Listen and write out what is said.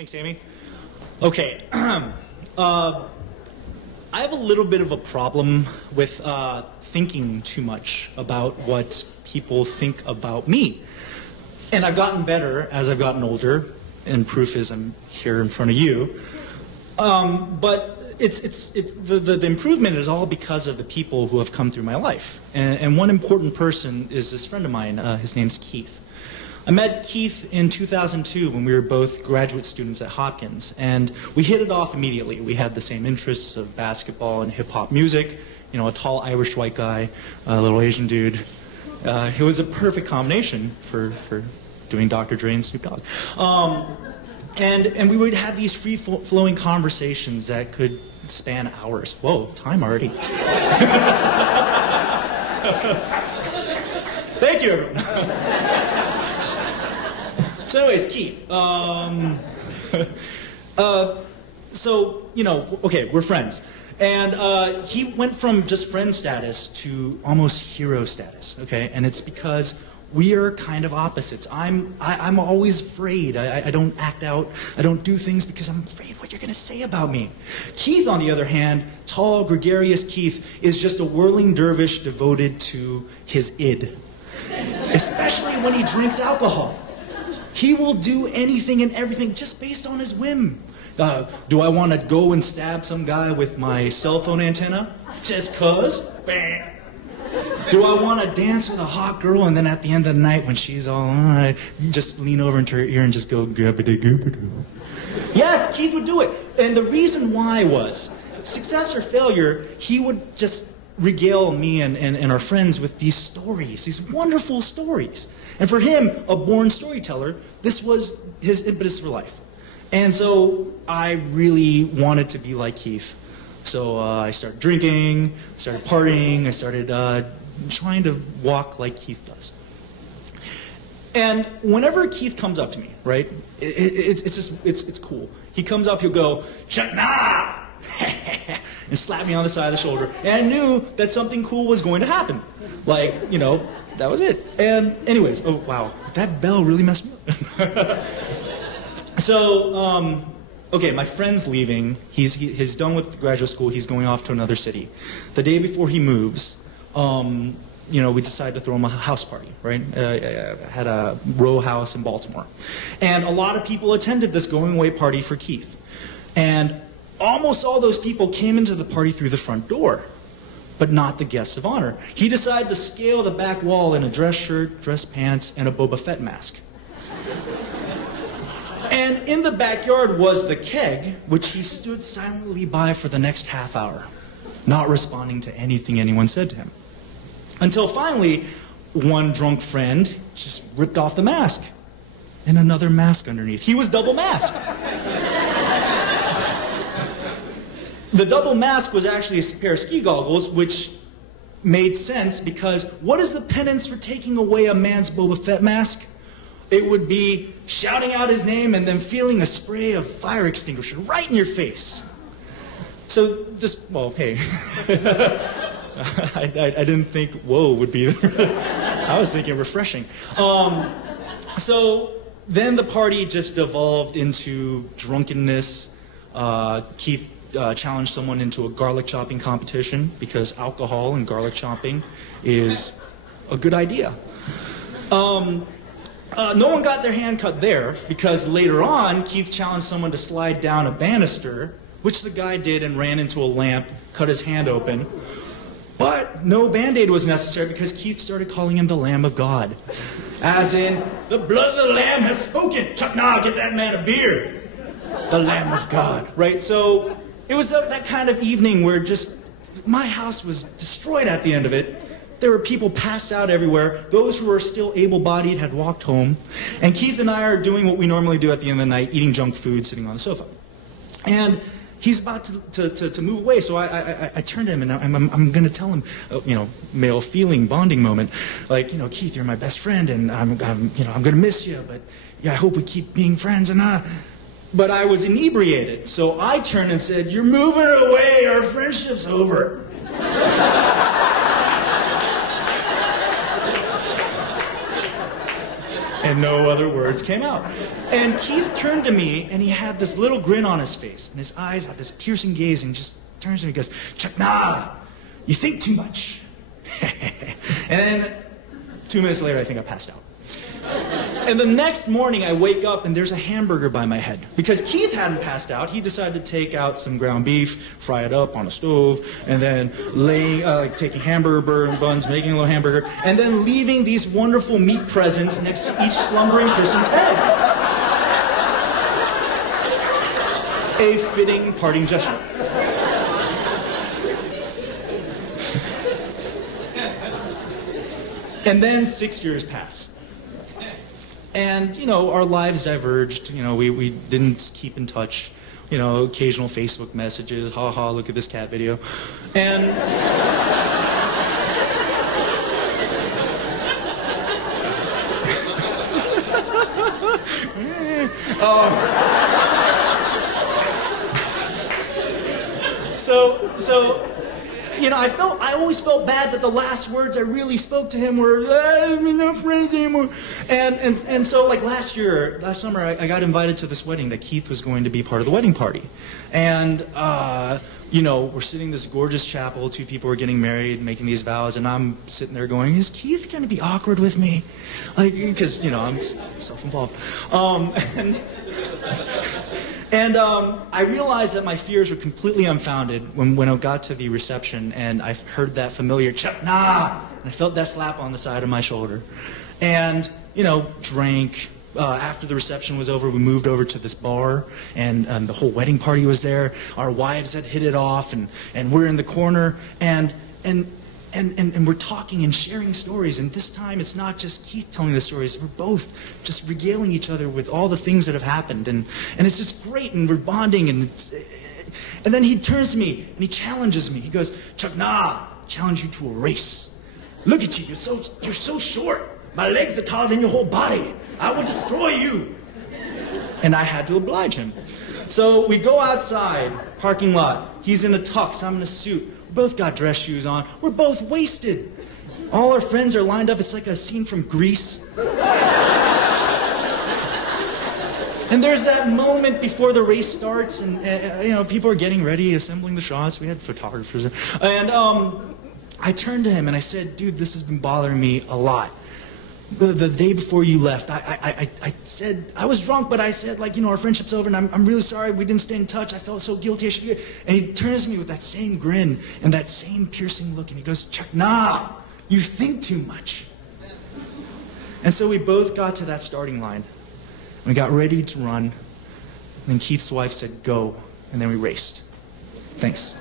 Thanks, Amy. Okay. I have a little bit of a problem with thinking too much about what people think about me. And I've gotten better as I've gotten older, and proof is I'm here in front of you. But the improvement is all because of the people who have come through my life. And one important person is this friend of mine. His name's Keith. I met Keith in 2002 when we were both graduate students at Hopkins, and we hit it off immediately. We had the same interests of basketball and hip-hop music, you know, a tall Irish white guy, a little Asian dude. It was a perfect combination for doing Dr. Dre and Snoop Dogg. And we would have these free-flowing conversations that could span hours. Whoa, time already. Thank you, everyone. So anyways, Keith, so, you know, okay, we're friends. And he went from just friend status to almost hero status, okay? And it's because we are kind of opposites. I'm always afraid. I don't act out. I don't do things because I'm afraid what you're going to say about me. Keith, on the other hand, tall, gregarious Keith, is just a whirling dervish devoted to his id, especially when he drinks alcohol. He will do anything and everything just based on his whim. Do I want to go and stab some guy with my cell phone antenna? Just cuz? Bam. Do I want to dance with a hot girl and then at the end of the night when she's all, just lean over into her ear and just go, gabba-da-goo-ba-doo? Yes, Keith would do it. And the reason why was, success or failure, he would just regale me and our friends with these stories, these wonderful stories. And for him, a born storyteller, this was his impetus for life. And so I really wanted to be like Keith. So I started drinking, started partying, I started trying to walk like Keith does. And whenever Keith comes up to me, right, it's cool. He comes up, he'll go, "Shakna!" and slap me on the side of the shoulder. And I knew that something cool was going to happen. Like, you know, that was it. And anyways, oh wow, that bell really messed me up. So, okay, my friend's leaving. He's done with graduate school. He's going off to another city. The day before he moves, you know, we decided to throw him a house party, right? Had a row house in Baltimore. And a lot of people attended this going away party for Keith. And almost all those people came into the party through the front door, but not the guests of honor. He decided to scale the back wall in a dress shirt, dress pants, and a Boba Fett mask. And in the backyard was the keg, which he stood silently by for the next half hour, not responding to anything anyone said to him. Until finally, one drunk friend just ripped off the mask, and another mask underneath. He was double masked. The double mask was actually a pair of ski goggles, which made sense because what is the penance for taking away a man's Boba Fett mask? It would be shouting out his name and then feeling a spray of fire extinguisher right in your face. So this, well, hey, I didn't think whoa would be, I was thinking refreshing. So then the party just devolved into drunkenness. Keith challenged someone into a garlic chopping competition because alcohol and garlic chopping is a good idea. No one got their hand cut there because later on Keith challenged someone to slide down a banister, which the guy did and ran into a lamp, cut his hand open. But no Band-Aid was necessary because Keith started calling him the Lamb of God. As in, the blood of the Lamb has spoken. Chuck, nah, get that man a beer. The Lamb of God, right? So it was that kind of evening where just my house was destroyed at the end of it. There were people passed out everywhere. Those who were still able-bodied had walked home. And Keith and I are doing what we normally do at the end of the night, eating junk food, sitting on the sofa. And he's about to move away, so I turned to him and I'm going to tell him, you know, male feeling bonding moment, like, you know, Keith, you're my best friend, and I'm going to miss you, but yeah, I hope we keep being friends. And but I was inebriated, so I turned and said, "You're moving away. Our friendship's over." And no other words came out. And Keith turned to me, and he had this little grin on his face, and his eyes had this piercing gaze, and he just turns to me and goes, "Chuck, nah, you think too much." And then 2 minutes later, I think I passed out. And the next morning, I wake up, and there's a hamburger by my head. Because Keith hadn't passed out, he decided to take out some ground beef, fry it up on a stove, and then taking hamburger buns, making a little hamburger, and then leaving these wonderful meat presents next to each slumbering person's head. A fitting parting gesture. And then 6 years pass. And, you know, our lives diverged. You know, we didn't keep in touch. You know, occasional Facebook messages, ha ha, look at this cat video. And so you know, I always felt bad that the last words I really spoke to him were, "We're not friends anymore." And so, like last summer, I got invited to this wedding that Keith was going to be part of the wedding party. And, you know, we're sitting in this gorgeous chapel, 2 people were getting married, making these vows, and I'm sitting there going, "Is Keith going to be awkward with me?" Like, because, you know, I'm self-involved. And I realized that my fears were completely unfounded when I got to the reception and I heard that familiar "Chuck, nah!" And I felt that slap on the side of my shoulder. And, you know, drank. After the reception was over, we moved over to this bar, and the whole wedding party was there. Our wives had hit it off, and we're in the corner, and we're talking and sharing stories, and this time it's not just Keith telling the stories, we're both just regaling each other with all the things that have happened, and it's just great, and we're bonding, and then he turns to me, and he challenges me. He goes, "Chuck, nah, challenge you to a race. Look at you, you're so short. My legs are taller than your whole body. I will destroy you." And I had to oblige him. So we go outside, parking lot. He's in a tux, I'm in a suit. We both got dress shoes on. We're both wasted. All our friends are lined up. It's like a scene from Grease. And there's that moment before the race starts, and you know, people are getting ready, assembling the shots. We had photographers. And I turned to him and I said, "Dude, this has been bothering me a lot. The day before you left, I said, I was drunk, but I said, like, you know, our friendship's over, and I'm really sorry we didn't stay in touch. I felt so guilty. I should." And he turns to me with that same grin and that same piercing look, and he goes, "Chuck, nah, you think too much." And so we both got to that starting line. We got ready to run, and then Keith's wife said, "Go," and then we raced. Thanks.